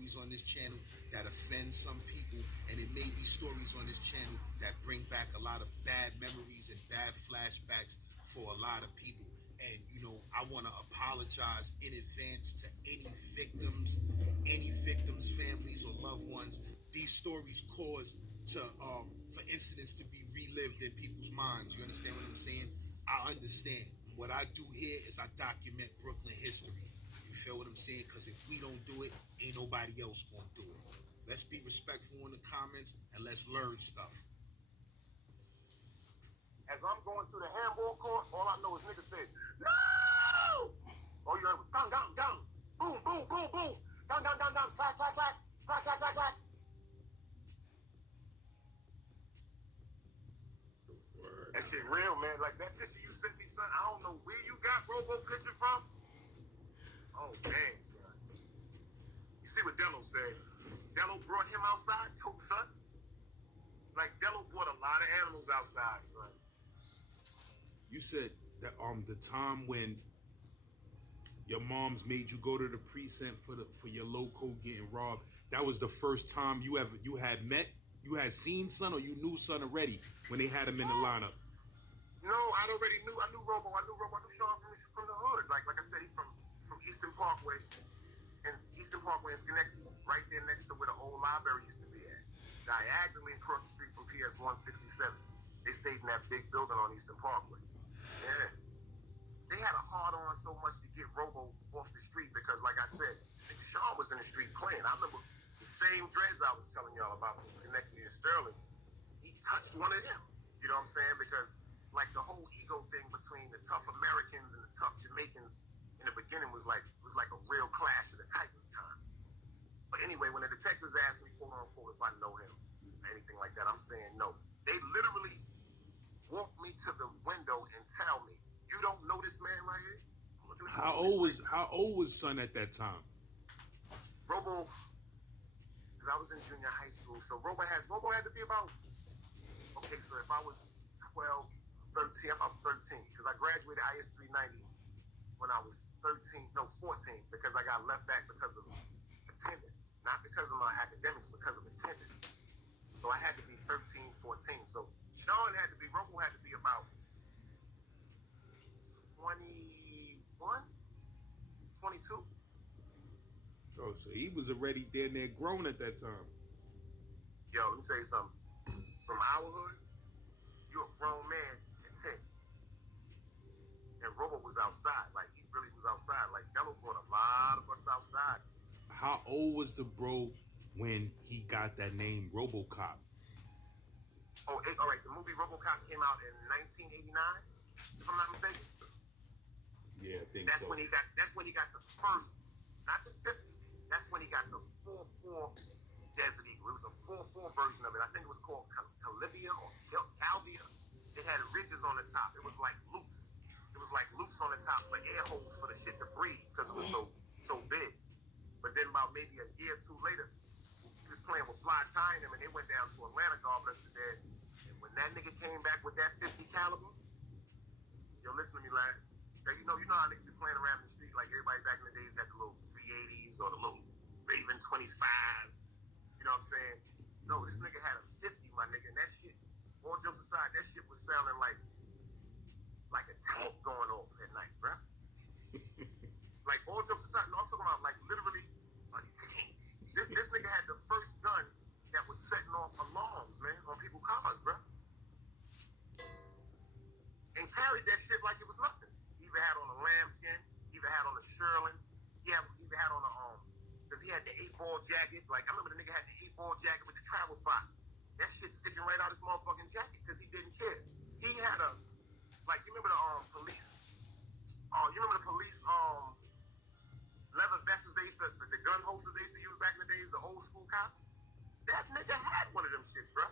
stories on this channel that offend some people, and it may be stories on this channel that bring back a lot of bad memories and bad flashbacks for a lot of people. And I want to apologize in advance to any victims, families, or loved ones. These stories cause to for incidents to be relived in people's minds. You understand what I'm saying? I understand. What I do here is I document Brooklyn history. You feel what I'm saying? Because if we don't do it, ain't nobody else gonna do it. Let's be respectful in the comments and let's learn stuff. As I'm going through the handball court, all I know is niggas say, no! All you heard was gang, gang, gang. Boom, boom, boom, boom. Gang, gang, gang, gang. Clack, clack, clack. Clack, clack, clack, clack. That shit real, man. Like that picture you sent me, son. I don't know where you got Robo picture from. Oh, dang, son. You see what Dello said? Dello brought him outside too, son. Like Dello brought a lot of animals outside, son. You said that the time when your moms made you go to the precinct for your loco getting robbed, that was the first time you had seen Son, or you knew Son already when they had him in the lineup? No, I knew Robo. I knew Sean from the hood. Like I said, he's from Eastern Parkway. And Eastern Parkway in Schenectady, right there next to where the old library used to be at. Diagonally across the street from PS 167. They stayed in that big building on Eastern Parkway. Yeah. They had a hard on so much to get Robo off the street because, like I said, Sean was in the street playing. I remember the same dreads I was telling y'all about from Schenectady and Sterling. He touched one of them. You know what I'm saying? Because, like, the whole ego thing between the tough Americans and the tough Jamaicans in the beginning was like a real clash of the Titans time. But anyway, when the detectives asked me, quote unquote, if I know him, or anything like that, I'm saying no. They literally walk me to the window and tell me, "You don't know this man right here?" How old was Son at that time? Robo, because I was in junior high school, so Robo had to be about, okay, so if I was 12, 13, about 13, because I graduated IS 390 when I was 13, no, 14, because I got left back because of attendance, not because of my academics, because of attendance. So I had to be 13, 14. So Robo had to be about 21, 22. Oh, so he was already damn near grown at that time. Yo, let me tell you something. From our hood, you're a grown man at 10. And Robo was outside. Like, he really was outside. Like, Dello brought a lot of us outside. How old was the bro when he got that name RoboCop? Oh, all right. The movie RoboCop came out in 1989, if I'm not mistaken. Yeah, I think That's so. when he got the first, not the 50. That's when he got the 4-4 Desert Eagle. It was a 4-4 version of it. I think it was called Calivia or Calvia. It had ridges on the top. It was like loops. It was like loops on the top for air holes for the shit to breathe because it was so big. But then about maybe a year or two later, he was playing with Fly Ty and them, and they went down to Atlanta, God bless the dead. And when that nigga came back with that 50 caliber, yo, listen to me, lads. You know how niggas be playing around in the street like everybody back in the days had the little 380s or the little Raven 25s. You know what I'm saying? No, this nigga had a 50, my nigga, and that shit, all jokes aside, that shit was sounding like a tank going off at night, bruh. Like, all jokes aside, no, I'm talking about, like, literally a tank. This nigga had the first gun that was setting off alarms, man, on people's cars, bruh. And carried that shit like it was nothing. He either had on a lambskin, either had on a Sherlin, he either had on a, because he had the 8-ball jacket. Like, I remember the nigga had the 8-ball jacket with the travel fox. That shit sticking right out his motherfucking jacket because he didn't care. He had a, like, you remember the police, leather vests the gun holsters they used to use back in the days, the old school cops? That nigga had one of them shits, bro.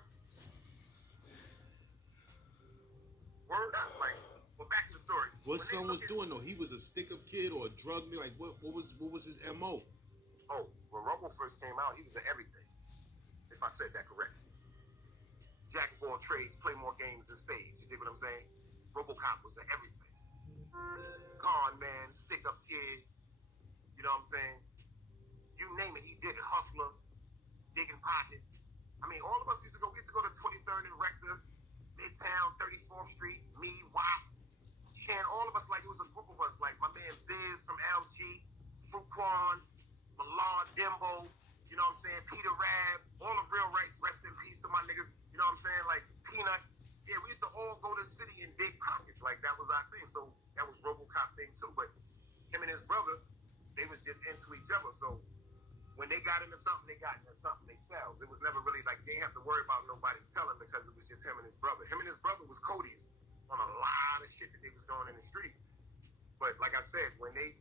Word up, like, but back to the story. What Son was doing though? He was a stick-up kid or a drug me? Like, what was his MO? Oh, when Robo first came out, he was an everything. If I said that correctly. Jack of all trades, play more games than spades. You dig what I'm saying? RoboCop was an everything. Con man, stick-up kid. You know what I'm saying? You name name it, he did it. Hustler, digging pockets. I mean, all of us used to go. We used to go to 23rd and Rector, Midtown, 34th Street. Me, Wop, Chan. All of us, like it was a group of us. Like my man Biz from LG, Fruquan, Millard, Dembo. You know what I'm saying? Peter Rab, all the real rights. Rest in peace to my niggas. You know what I'm saying? Like Peanut. Yeah, we used to all go to the city and dig pockets. Like that was our thing. So that was RoboCop thing too. But him and his brother, they was just into each other. So when they got into something, they got into something themselves. It was never really like they didn't have to worry about nobody telling because it was just him and his brother. Him and his brother was Cody's on a lot of shit that they was doing in the street. But like I said, when they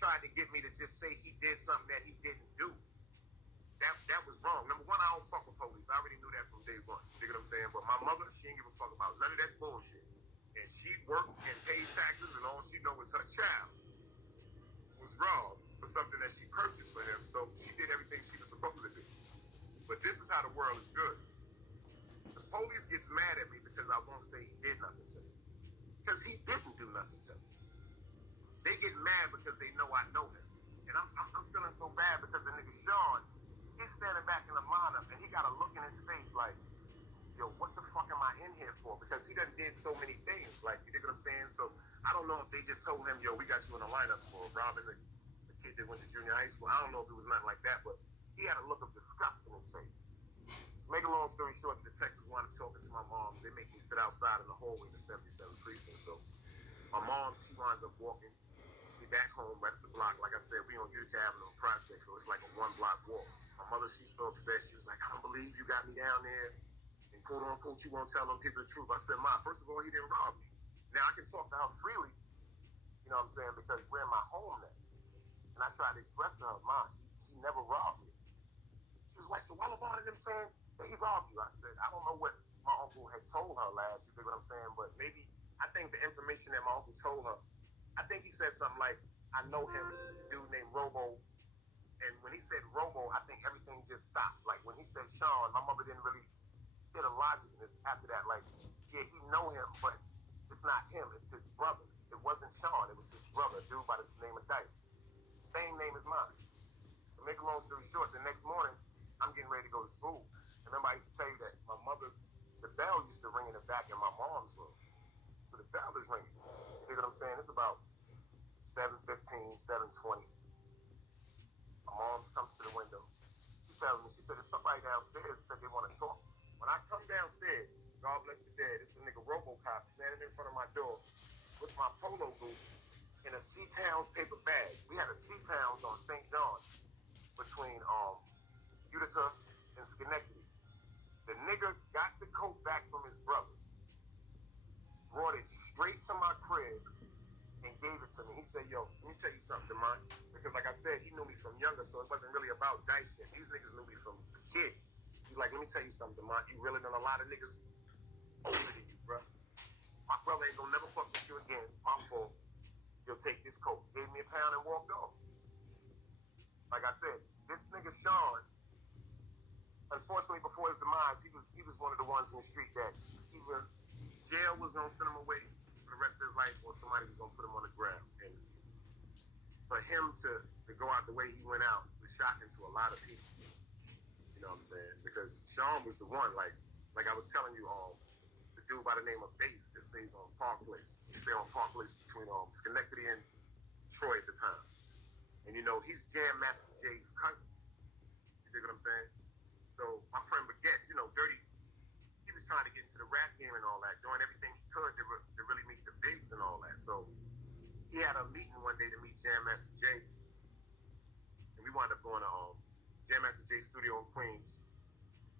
tried to get me to just say he did something that he didn't do, that was wrong. Number one, I don't fuck with police. I already knew that from day one. You know what I'm saying? But my mother, she didn't give a fuck about none of that bullshit. And she worked and paid taxes, and all she know is her child was robbed for something that she purchased for him. So she did everything she was supposed to do. But this is how the world is good. The police gets mad at me because I won't say he did nothing to me. Because he didn't do nothing to me. They get mad because they know I know him. And I'm feeling so bad because the nigga Sean, he's standing back in the monitor and he got a look in his face like, yo, what the fuck am I in here for? Because he done did so many things. Like, you dig what I'm saying? So I don't know if they just told him, yo, we got you in the lineup for robbing the kid that went to junior high school. I don't know if it was nothing like that, but he had a look of disgust in his face. To make a long story short, the detectives wanted talking to my mom. They make me sit outside in the hallway in the 77 precinct. So my mom, she winds up walking me back home right at the block. Like I said, we on Utica Avenue in Prospect, so it's like a 1-block walk. My mother, she's so upset. She was like, I don't believe you got me down there. And quote unquote, you won't tell them people the truth. I said, Ma, first of all, he didn't rob me. Now I can talk to her freely, you know what I'm saying, because we're in my home now. And I tried to express to her, Ma, he never robbed me. She was like, so why LeVon and them saying that he robbed you? I said, I don't know what my uncle had told her last, you dig what I'm saying, but maybe, I think the information that my uncle told her, I think he said something like, I know him, a dude named Robo. And when he said Robo, I think everything just stopped. Like when he said Sean, my mother didn't really get a logic in this after that. Like, yeah, he know him, but it's not him, it's his brother. It wasn't Sean, it was his brother, a dude by the name of Dice. Same name as mine. To make a long story short, the next morning, I'm getting ready to go to school. Remember, I used to tell you that the bell used to ring in the back in my mom's room. So the bell is ringing. You know what I'm saying? It's about 7:15, 7:20. My mom comes to the window. She tells me, she said, there's somebody downstairs said they want to talk. When I come downstairs, God bless the dead, it's the nigga RoboCop standing in front of my door with my polo boots in a C-Towns paper bag. We had a C-Towns on St. John's between Utica and Schenectady. The nigga got the coat back from his brother, brought it straight to my crib, and gave it to me. He said, yo, let me tell you something, Demont. Because like I said, he knew me from younger, so it wasn't really about dice shit. These niggas knew me from a kid. He's like, let me tell you something, Demont. You really done a lot of niggas older than you, bro. My brother ain't gonna never fuck with you again. My fault. You'll take this coat. Gave me a pound and walked off. Like I said, this nigga Sean, unfortunately before his demise, he was one of the ones in the street that either jail was gonna send him away for the rest of his life, or somebody was gonna put him on the ground. And for him to go out the way he went out was shocking to a lot of people. You know what I'm saying? Because Sean was the one, like I was telling you, it's a dude by the name of Bass that stays on Park Place. He stayed on Park Place between Schenectady and Troy at the time. And you know, he's Jam Master Jay's cousin. You dig what I'm saying? So my friend Baguette, you know, Dirty, he was trying to get into the rap game and all that, doing everything he could to really meet the bigs and all that. So he had a meeting one day to meet Jam Master Jay, and we wound up going to Jam Master Jay studio in Queens.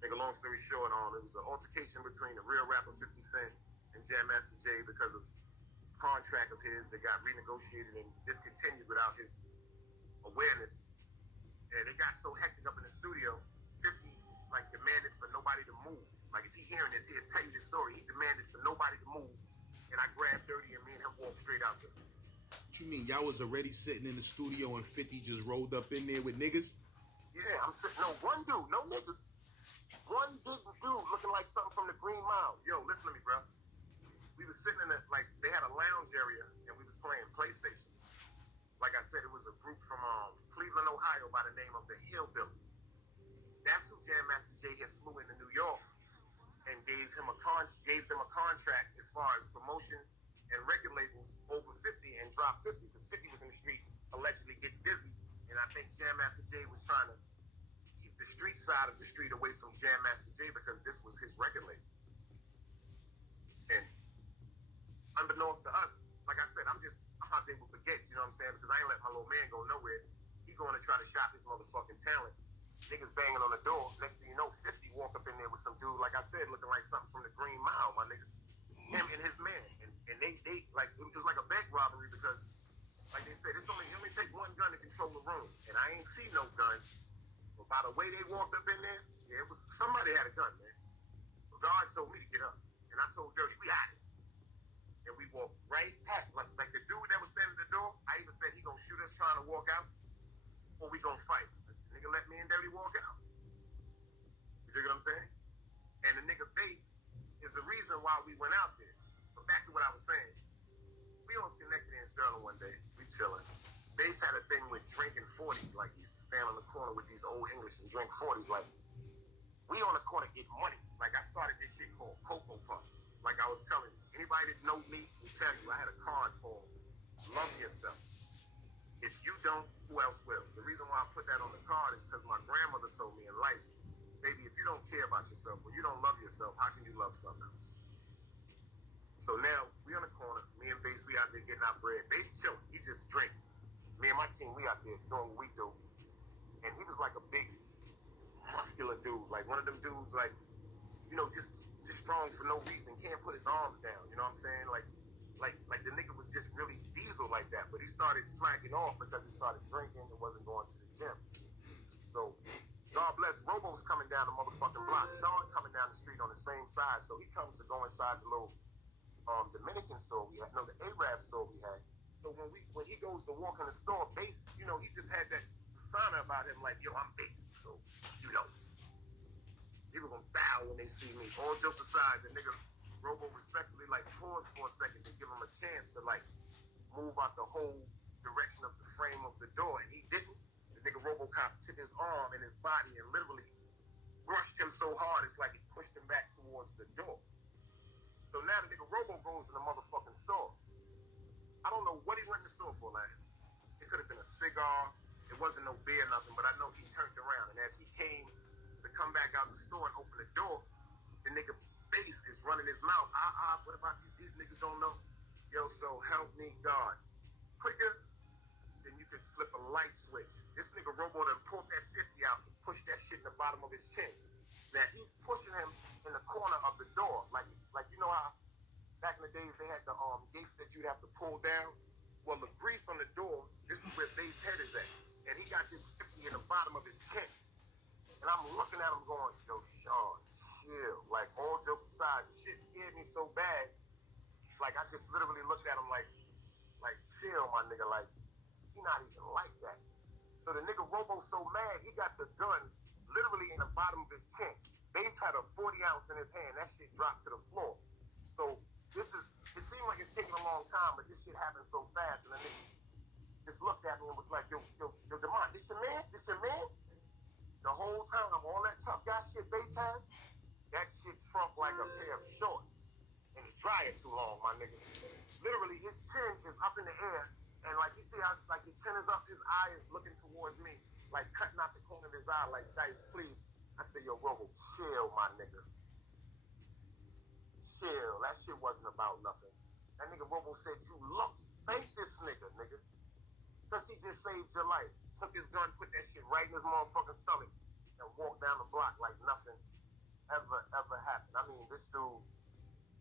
Make a long story short, it was an altercation between the real rapper 50 Cent and Jam Master Jay because of contract of his that got renegotiated and discontinued without his awareness. And it got so hectic up in the studio, 50 like demanded for nobody to move. Like if he hearing this, he'll tell you this story. He demanded for nobody to move, and I grabbed Dirty and me and him walked straight out there. What you mean? Y'all was already sitting in the studio and 50 just rolled up in there with niggas? Yeah, I'm sitting. No, one dude, no niggas. One big dude looking like something from the Green Mile. Yo, listen to me, bro. We was sitting in they had a lounge area and we was playing PlayStation. like I said, it was a group from Cleveland, Ohio, by the name of the Hillbillies. That's who Jam Master Jay had flew into New York and gave them a contract as far as promotion and record labels over 50 and drop 50, because 50 was in the street allegedly getting busy, and I think Jam Master Jay was trying to keep the street side of the street away from Jam Master Jay because this was his record label. And unbeknownst to us, like I said, I'm out there with baguettes, you know what I'm saying? Because I ain't let my little man go nowhere. He going to try to shop this motherfucking talent. Niggas banging on the door. Next thing you know, 50 walk up in there with some dude, like I said, looking like something from the Green Mile, my nigga. Him and his man. And they like, it was like a bank robbery because, like they said, it only take one gun to control the room. And I ain't see no gun. But by the way they walked up in there, yeah, it was somebody had a gun, man. The guard told me to get up. And I told Dirty, we out it. And we walked right past, like the dude that was standing at the door, I even said he gonna shoot us trying to walk out, or we gonna fight. The nigga let me and Dirty walk out. You dig what I'm saying? And the nigga Bass is the reason why we went out there. But back to what I was saying. We on Schenectady and Sterling one day, we chilling. Bass had a thing with drinking 40s, like he used to stand on the corner with these old English and drink 40s. Like, we on the corner get money. Like, I started this shit called Cocoa Puffs. Like I was telling you, anybody that know me will tell you, I had a card called Love Yourself. If you don't, who else will? The reason why I put that on the card is because my grandmother told me in life, baby, if you don't care about yourself, or you don't love yourself, how can you love someone else? So now, we on the corner, me and Bass, we out there getting our bread. Bass chilling, he just drink. Me and my team, we out there doing what we do. And he was like a big, muscular dude, like one of them dudes, like, you know, just strong for no reason, can't put his arms down, you know what I'm saying? Like the nigga was just really diesel like that, but he started slacking off because he started drinking and wasn't going to the gym. So, God bless, Robo's coming down the motherfucking block. Sean coming down the street on the same side, so he comes to go inside the little Dominican store we had, no, the Arab store we had. So when he goes to walk in the store, Bass, you know, he just had that persona about him, like, yo, I'm Bass, so, you know. People gonna bow when they see me. All jokes aside, the nigga Robo respectfully like pause for a second to give him a chance to like move out the whole direction of the frame of the door, and he didn't. The nigga RoboCop took his arm and his body and literally brushed him so hard it's like it pushed him back towards the door. So now the nigga Robo goes in the motherfucking store. I don't know what he went in the store for, Lance. It could have been a cigar. It wasn't no beer, nothing, but I know he turned around, and as he came to come back out the store and open the door, the nigga Bass is running his mouth. What about these niggas don't know? Yo, so help me God. Quicker than you could flip a light switch. This nigga Robo done pulled that 50 out and pushed that shit in the bottom of his chin. Now he's pushing him in the corner of the door. Like you know how back in the days they had the gates that you'd have to pull down? Well, the grease on the door, this is where Bass' head is at. And he got this 50 in the bottom of his chin. And I'm looking at him going, yo, Sean, chill. Like, all jokes aside, the shit scared me so bad. Like, I just literally looked at him like, chill, my nigga. Like, he not even like that. So the nigga Robo's so mad, he got the gun literally in the bottom of his chin. Bass had a 40 ounce in his hand. That shit dropped to the floor. So it seemed like it's taking a long time, but this shit happened so fast. And the nigga just looked at me and was like, yo, Demont, this your man? This your man? The whole time, all that tough guy shit Bass had, that shit shrunk like a pair of shorts. And the dryer too long, my nigga. Literally, his chin is up in the air, and like you see how like his chin is up, his eye is looking towards me, like cutting out the corner of his eye, like, Dice, please. I said, yo, Robo, chill, my nigga. Chill. That shit wasn't about nothing. That nigga Robo said, you lucky. Thank this nigga. Because he just saved your life. Took his gun, put that shit right in his motherfucking stomach, and walked down the block like nothing ever happened. I mean, this dude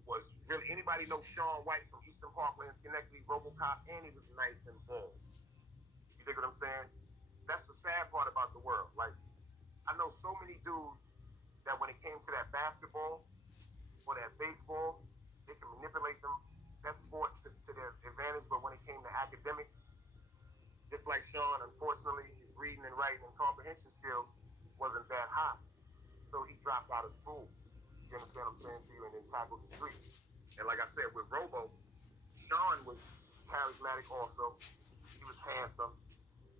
was really, anybody know Sean White from Eastern Parkway in Schenectady, RoboCop, and he was nice and bold. You dig what I'm saying? That's the sad part about the world. Like, I know so many dudes that when it came to that basketball or that baseball, they can manipulate that sport to their advantage, but when it came to academics, just like Sean, unfortunately, his reading and writing and comprehension skills wasn't that high. So he dropped out of school. You understand what I'm saying to you? And then tackled the streets. And like I said, with Robo, Sean was charismatic also. He was handsome.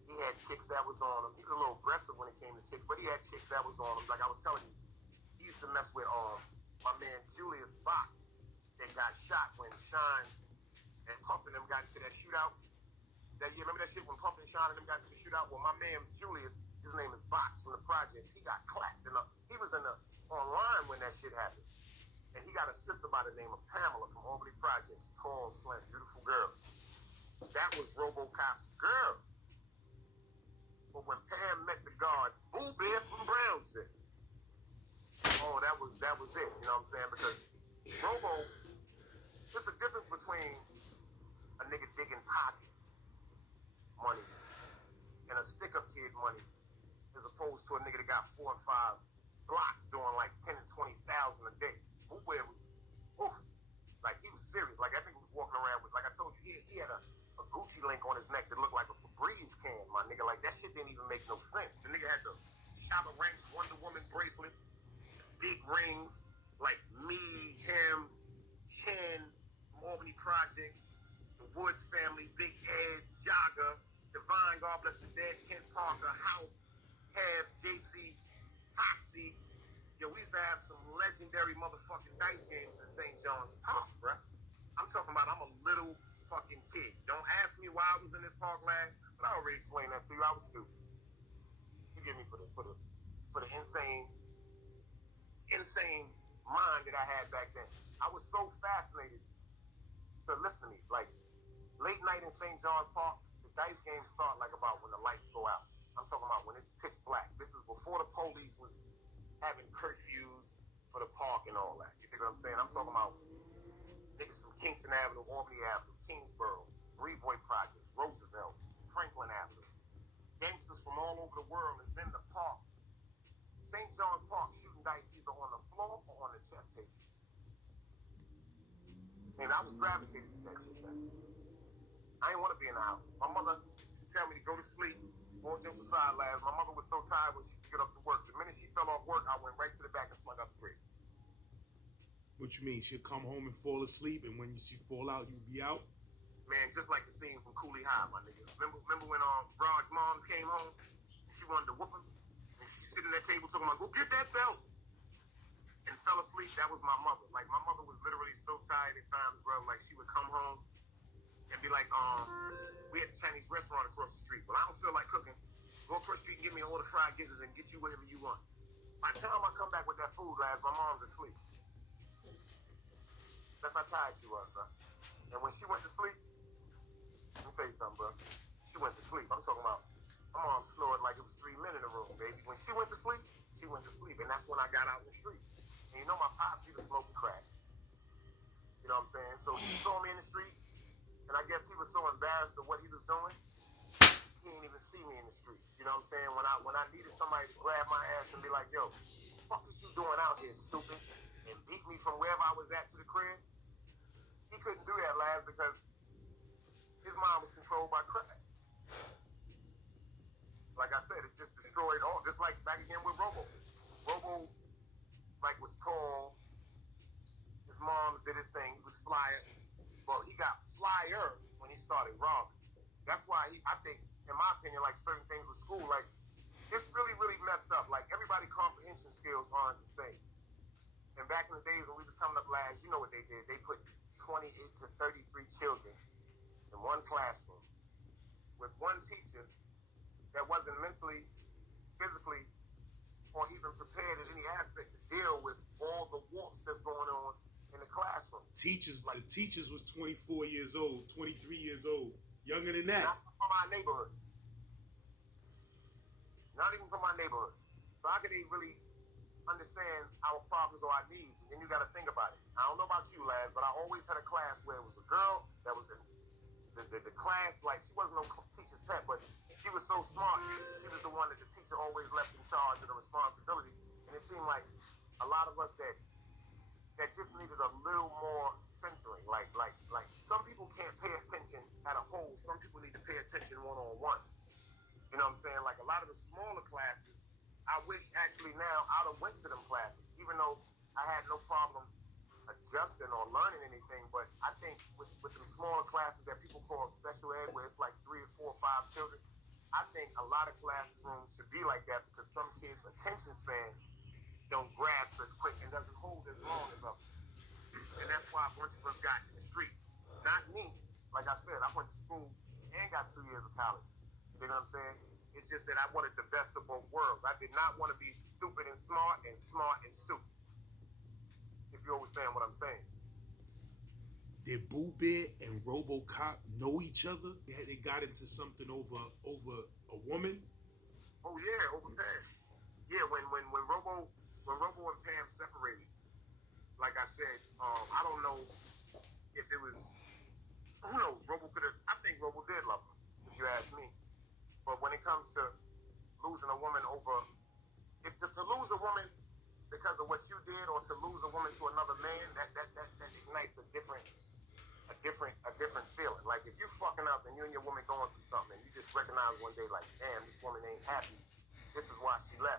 He had chicks that was on him. He was a little aggressive when it came to chicks, but he had chicks that was on him. Like I was telling you, he used to mess with my man Julius Box that got shot when Shine and Puff and them got into that shootout. That you remember that shit when Puff and Shine and them got into the shootout? Well, my man Julius, his name is Box from the projects. He got clapped. He was online when that shit happened. And he got a sister by the name of Pamela from Albany Projects. Tall, slim, beautiful girl. That was RoboCop's girl. But when Pam met the guard, Boo Bear from Brownsville, oh, that was it. You know what I'm saying? Because Robo, there's a difference between a nigga digging pockets money and a stick-up kid money as opposed to a nigga that got 4 or 5 blocks doing like 10 and 20,000 a day. Boo Bear was, like he was serious. Like I think he was walking around with, like I told you, he had a Gucci link on his neck that looked like a Febreze can, my nigga. Like that shit didn't even make no sense. The nigga had the Shabba Ranks Wonder Woman bracelets, big rings, like me, him, Chin, from Albany Projects, the Woods family, Big Ed, Jogger, Divine, God bless the dead, Kent Parker, House, Have, JC, Hoxie. Yo, we used to have some legendary motherfucking dice games in St. John's Park, bruh. I'm talking about I'm a little fucking kid. Don't ask me why I was in this park last, but I already explained that to you. I was stupid. Forgive me for the insane mind that I had back then. I was so fascinated to listen to me. Like late night in St. John's Park, the dice games start like about when the lights go out. I'm talking about when it's pitch black. This is before the police was having curfews for the park and all that. You think what I'm saying? I'm talking about niggas from Kingston Avenue, Albany Avenue, Kingsborough, Brevoy Projects, Roosevelt, Franklin Avenue. Gangsters from all over the world is in the park. St. John's Park shooting dice either on the floor or on the chess tables. And I was gravitated to that shit, man. I didn't want to be in the house. My mother used to tell me to go to sleep. All jokes aside, lads, my mother was so tired when she used to get up to work. The minute she fell off work, I went right to the back and slung up the tree. What you mean? She'll come home and fall asleep, and when she fall out, you be out? Man, just like the scene from Cooley High, my nigga. Remember when Raj's moms came home? She wanted to whoop him, and she sitting at that table talking about, go get that belt, and fell asleep. That was my mother. Like, my mother was literally so tired at times, bro. Like, she would come home and be like, we had a Chinese restaurant across the street. Well, I don't feel like cooking. Go across the street and give me an order of fried gizzards and get you whatever you want. By the time I come back with that food, lads, my mom's asleep. That's how tired she was, bro. And when she went to sleep, let me tell you something, bro. She went to sleep. I'm talking about, my mom snored like it was 3 men in the room, baby. When she went to sleep, she went to sleep. And that's when I got out in the street. And you know my pops, he was smoking crack. You know what I'm saying? So he saw me in the street, and I guess he was so embarrassed of what he was doing, he didn't even see me in the street. You know what I'm saying? When I needed somebody to grab my ass and be like, yo, what the fuck is you doing out here, stupid? And beat me from wherever I was at to the crib. He couldn't do that, lads, because his mind was controlled by crack. Like I said, it just destroyed all, just like back again with Robo. Robo, like, was tall. His moms did his thing. He was flyer. But he got flyer when he started robbing. That's why I think, in my opinion, like certain things with school, like, it's really, really messed up. Like, everybody's comprehension skills aren't the same. And back in the days when we was coming up, lads, you know what they did. They put 28 to 33 children in one classroom with one teacher that wasn't mentally, physically, or even prepared in any aspect to deal with all the warps that's going on in the classroom. The teachers was 24 years old, 23 years old, younger than that. Not from my neighborhoods. Not even from my neighborhoods. So how could they really understand our problems or our needs? And then you got to think about it. I don't know about you, lads, but I always had a class where it was a girl that was in the class, like, she wasn't no teacher's pet, but she was so smart. She was the one that the teacher always left in charge of the responsibility. And it seemed like a lot of us that just needed a little more centering. Like some people can't pay attention at a whole. Some people need to pay attention one-on-one. You know what I'm saying? Like a lot of the smaller classes, I wish actually now I'd have went to them classes, even though I had no problem adjusting or learning anything, but I think with the smaller classes that people call special ed, where it's like 3 or 4 or 5 children, I think a lot of classrooms should be like that because some kids' attention span don't grasp as quick and doesn't hold as long as others. And that's why a bunch of us got in the street. Not me. Like I said, I went to school and got 2 years of college. You know what I'm saying? It's just that I wanted the best of both worlds. I did not want to be stupid and smart and stupid. If you understand what I'm saying. Did Boo Bear and RoboCop know each other? They got into something over a woman. Oh yeah, over Pam. Yeah, when Robo and Pam separated, like I said, I don't know if it was. Who knows? Robo could have. I think Robo did love her, if you ask me. But when it comes to losing a woman over, if to lose a woman because of what you did, or to lose a woman to another man, that ignites a different feeling. Like if you fucking up and you and your woman going through something, and you just recognize one day, like, damn, this woman ain't happy. This is why she left.